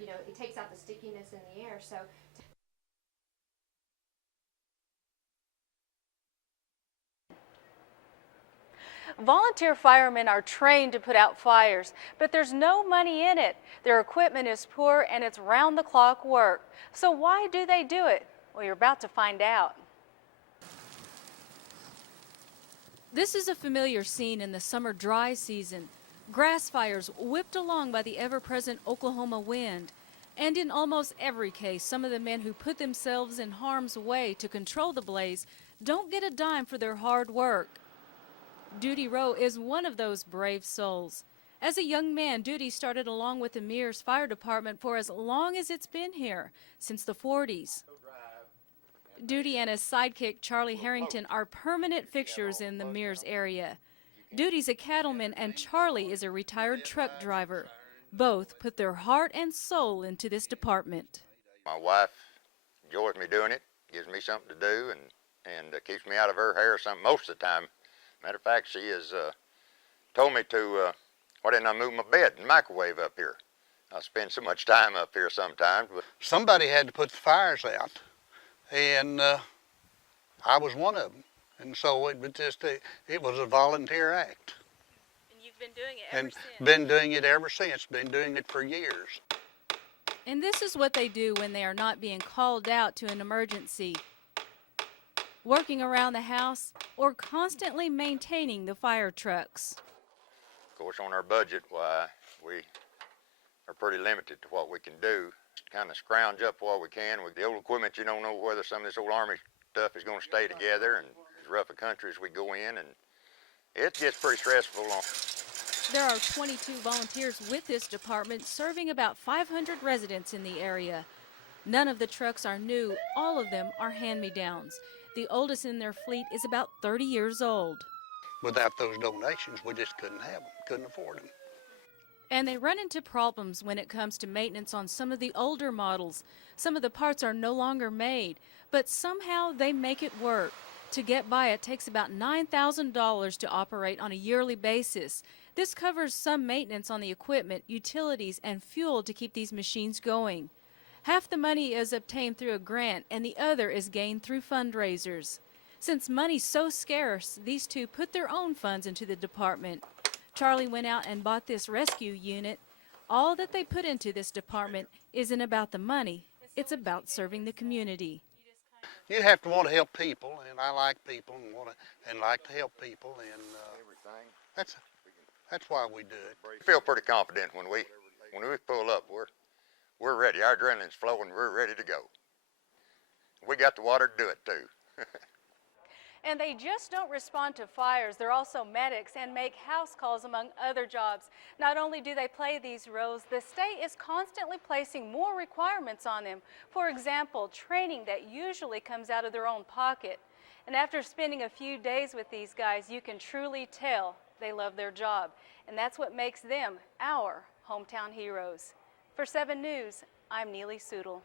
it takes out the stickiness in the air. So volunteer firemen are trained to put out fires, but there's no money in it. Their equipment is poor and it's round-the-clock work. So why do they do it? Well, you're about to find out. This is a familiar scene in the summer dry season. Grass fires whipped along by the ever-present Oklahoma wind. And in almost every case, some of the men who put themselves in harm's way to control the blaze don't get a dime for their hard work. Duty Rowe is one of those brave souls. As a young man, Duty started along with the Mears Fire Department for as long as it's been here, since the 40s. Duty and his sidekick, Charlie Harrington, are permanent fixtures in the Mears area. Duty's a cattleman and Charlie is a retired truck driver. Both put their heart and soul into this department. My wife enjoys me doing it, gives me something to do, and keeps me out of her hair something most of the time. Matter of fact, she has told me to, why didn't I move my bed and microwave up here? I spend so much time up here sometimes. But somebody had to put the fires out, and I was one of them. And so it was a volunteer act. And you've been doing it ever since? Been doing it ever since, been doing it for years. And this is what they do when they are not being called out to an emergency. Working around the house or constantly maintaining the fire trucks. Of course, on our budget, why, we are pretty limited to what we can do. Kind of scrounge up what we can. With the old equipment, you don't know whether some of this old Army stuff is going to stay together, and as rough a country as we go in, and it gets pretty stressful. There are 22 volunteers with this department serving about 500 residents in the area. None of the trucks are new, all of them are hand-me-downs. The oldest in their fleet is about 30 years old. Without those donations, we just couldn't have them, couldn't afford them. And they run into problems when it comes to maintenance on some of the older models. Some of the parts are no longer made, but somehow they make it work. To get by, it takes about $9,000 to operate on a yearly basis. This covers some maintenance on the equipment, utilities, and fuel to keep these machines going. Half the money is obtained through a grant and the other is gained through fundraisers. Since money's so scarce, these two put their own funds into the department. Charlie went out and bought this rescue unit. All that they put into this department isn't about the money, it's about serving the community. You have to want to help people, and I like people and like to help people, and that's why we do it. We feel pretty confident when we pull up. We're ready. Our adrenaline's flowing. We're ready to go. We got the water to do it too. And they just don't respond to fires. They're also medics and make house calls, among other jobs. Not only do they play these roles, the state is constantly placing more requirements on them. For example, training that usually comes out of their own pocket. And after spending a few days with these guys, you can truly tell they love their job. And that's what makes them our hometown heroes. For 7 News, I'm Neely Soodle.